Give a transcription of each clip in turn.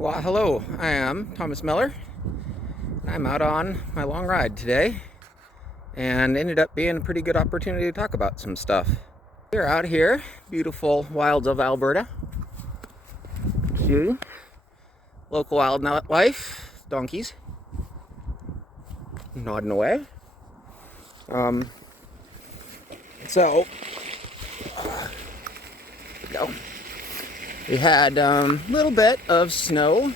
Well, hello, I am Thomas Miller. I'm out on my long ride today and ended up being a pretty good opportunity to talk about some stuff. We're out here, beautiful wilds of Alberta. See, local wildlife, donkeys, nodding away. So, go. We had a little bit of snow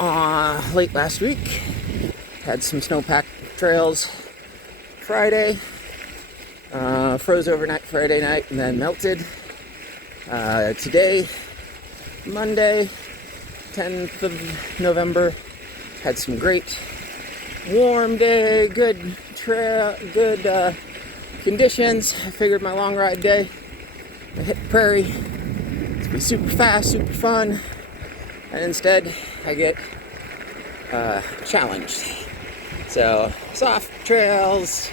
late last week. Had some snowpack trails Friday. Froze overnight Friday night and then melted. Today, Monday, 10th of November, had some great warm day, good conditions. I figured my long ride day, I hit the prairie. It's gonna be super fast, super fun, and instead I get challenged. So soft trails,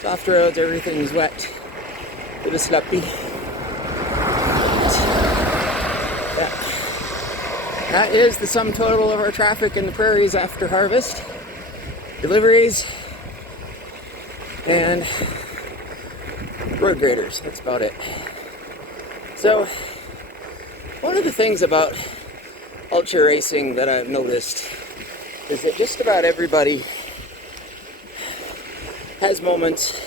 soft roads, everything's wet, a bit sloppy. That is the sum total of our traffic in the prairies after harvest. Deliveries and road graders, that's about it. So, one of the things about ultra racing that I've noticed is that just about everybody has moments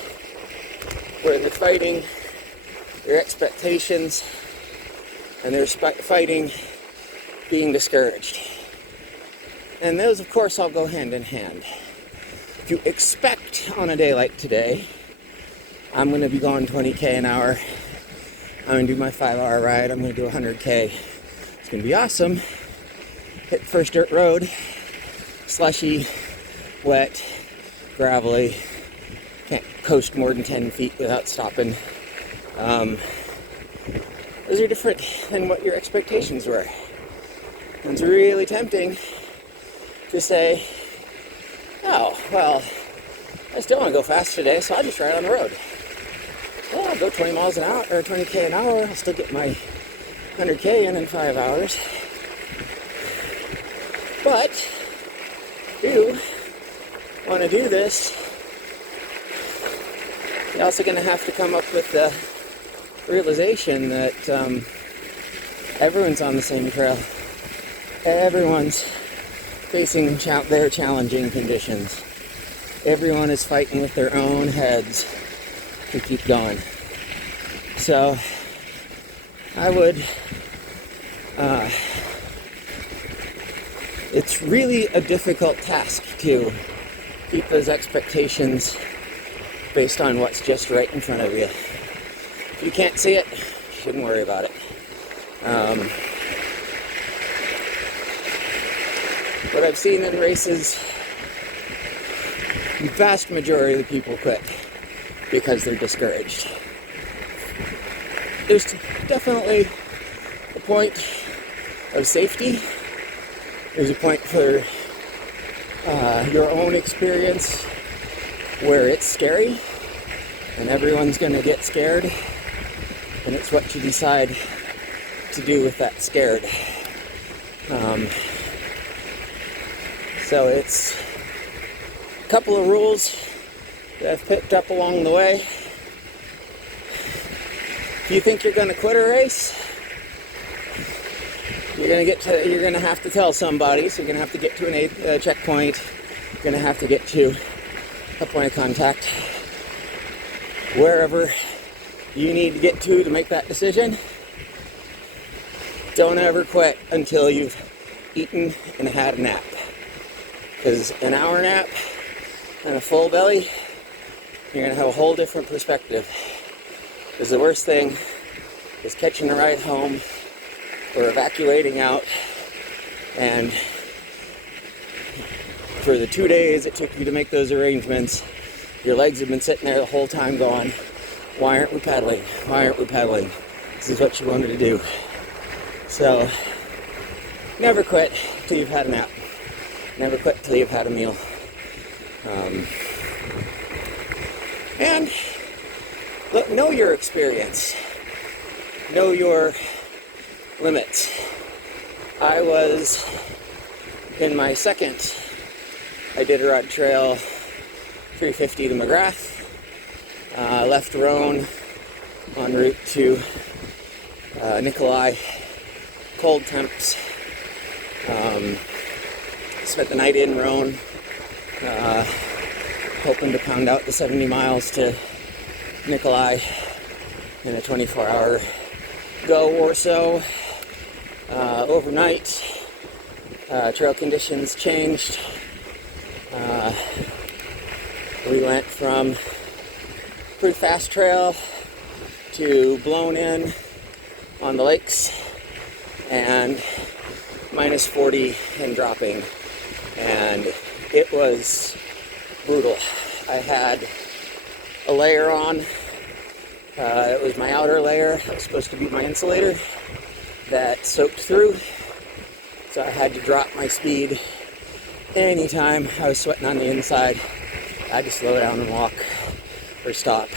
where they're fighting their expectations and they're fighting being discouraged. And those, of course, all go hand in hand. If you expect on a day like today, I'm going to be going 20k an hour. I'm going to do my 5-hour ride. I'm going to do 100k. It's going to be awesome. Hit the first dirt road. Slushy, wet, gravelly. Can't coast more than 10 feet without stopping. Those are different than what your expectations were. It's really tempting to say, oh, well, I still want to go fast today, so I'll just ride on the road. Well, I'll go 20 miles an hour, or 20k an hour. I'll still get my 100k in 5 hours. But, if you want to do this, you're also going to have to come up with the realization that everyone's on the same trail. Everyone's facing their challenging conditions. Everyone is fighting with their own heads to keep going. So I would, it's really a difficult task to keep those expectations based on what's just right in front of you. If you can't see it, you shouldn't worry about it. What I've seen in races, the vast majority of the people quit because they're discouraged. There's definitely a point of safety. There's a point for your own experience where it's scary and everyone's going to get scared, and it's what you decide to do with that scared. So it's a couple of rules that I've picked up along the way. If you think you're going to quit a race, you're going to have to tell somebody. So you're going to have to get to a checkpoint. You're going to have to get to a point of contact, wherever you need to get to make that decision. Don't ever quit until you've eaten and had a nap. Because an hour nap and a full belly, you're going to have a whole different perspective. Because the worst thing is catching a ride home or evacuating out, and for the 2 days it took you to make those arrangements, your legs have been sitting there the whole time going, why aren't we pedaling? Why aren't we pedaling? This is what you wanted to do. So, never quit till you've had a nap. Never quit till you've had a meal. And look, know your experience. Know your limits. I was in my second Iditarod Trail 350 to McGrath. Left Roan en route to Nikolai. Cold temps. Spent the night in Roan, hoping to pound out the 70 miles to Nikolai in a 24-hour go or so. Overnight, trail conditions changed. We went from pretty fast trail to blown in on the lakes and minus 40 and dropping, and it was brutal. I had a layer on. It was my outer layer. It was supposed to be my insulator that soaked through, so I had to drop my speed anytime I was sweating on the inside. I had to slow down and walk or stop.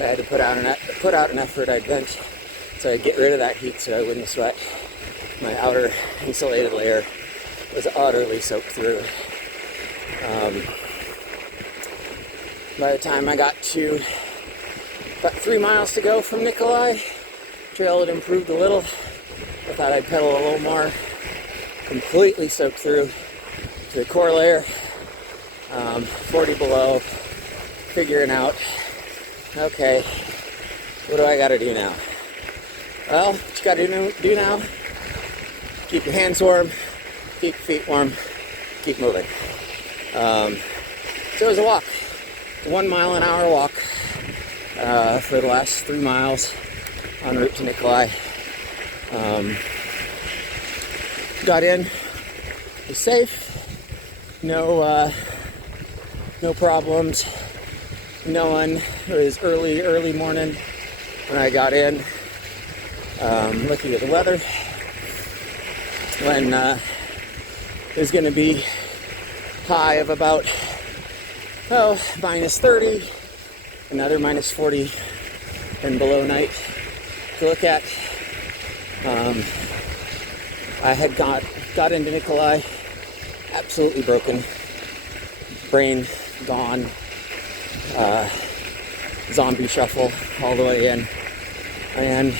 I had to put out an effort. I'd vent so I'd get rid of that heat so I wouldn't sweat. My outer insulated layer was utterly soaked through. By the time I got to about 3 miles to go from Nikolai, trail had improved a little. I thought I'd pedal a little more. Completely soaked through to the core layer. 40 below. Figuring out, okay, what do I gotta do now? Well, what you gotta do now, keep your hands warm, keep your feet warm, keep moving. So it was a walk. 1 mile an hour walk for the last 3 miles en route to Nikolai. Got in, was safe, no problems. No one. It was early morning when I got in. Looking at the weather, when there's going to be high of about minus 30, another minus 40, and below night to look at. I had got into Nikolai absolutely broken, brain gone, zombie shuffle all the way in, and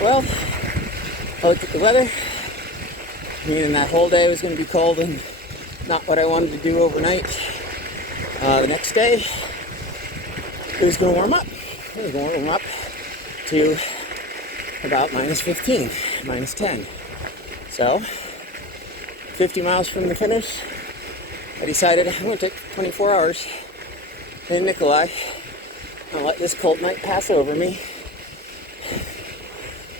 well, I looked at the weather, meaning that whole day was going to be cold and not what I wanted to do overnight. The next day, it was going to warm up. It was going to warm up to about minus 15, minus 10. So, 50 miles from the finish, I decided I'm going to take 24 hours in Nikolai. I'll let this cold night pass over me,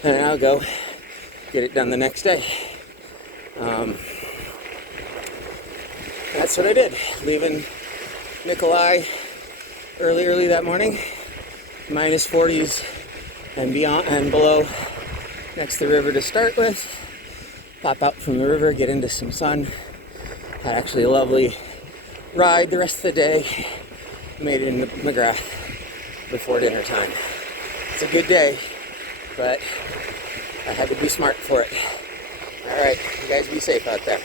and then I'll go get it done the next day. That's what I did. Leaving Nikolai early that morning, minus 40s and beyond and below, next to the river to start with. Pop out from the river, get into some sun. Had actually a lovely ride the rest of the day. Made it into McGrath before dinner time. It's a good day, but I had to be smart for it. All right, you guys be safe out there.